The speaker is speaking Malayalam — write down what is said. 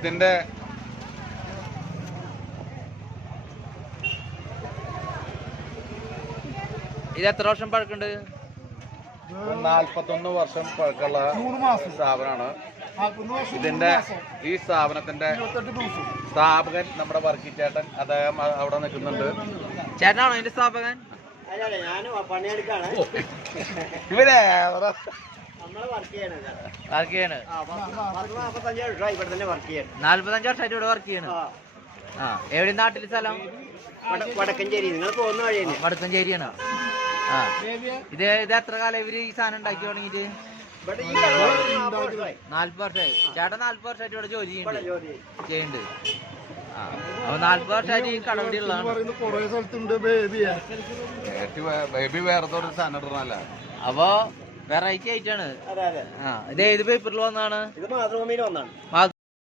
ഇതിന്റെ ഇത് എത്ര വർഷം പഴക്കുണ്ട്? 41 വർഷം പഴക്കമുള്ള സ്ഥാപനമാണ്. ഇതിന്റെ ഈ സ്ഥാപനത്തിന്റെ സ്ഥാപകൻ നമ്മുടെ വർക്കി ചേട്ടൻ, അദ്ദേഹം അവിടെ നിൽക്കുന്നുണ്ട്. ചേട്ടനാണോ അതിന്റെ സ്ഥാപകൻ? ഇവരെ 45 വർഷമായിട്ട് ഇവിടെ വർക്ക് ചെയ്യണം. ആ, എവിടെ നാട്ടില് സ്ഥലം? വടക്കഞ്ചേരി. നിങ്ങൾ പോകുന്ന വഴി വടക്കഞ്ചേരിയാണോ? ആ, ഇത് എത്ര കാലം ഇവര് ഈ സാധനം ഉണ്ടാക്കി തുടങ്ങിയിട്ട്? 40 വർഷമായി. ചേട്ടൻ 40 വർഷമായിട്ട് ഇവിടെ ജോലി ചെയ്യുന്നുണ്ട്. ആ, അപ്പൊ 40 വർഷമായിട്ട് ഈ കടപിടി ഉള്ളതാണ്. ബേബി വേറെ ഒരു സാധനം ഇടണല്ല. അപ്പൊ വെറൈറ്റി ആയിട്ടാണ്. ആ, ഇത് ഏത് പേപ്പറിൽ വന്നാണ്? ഇത് മാതൃഭൂമിയിൽ വന്നാണ്.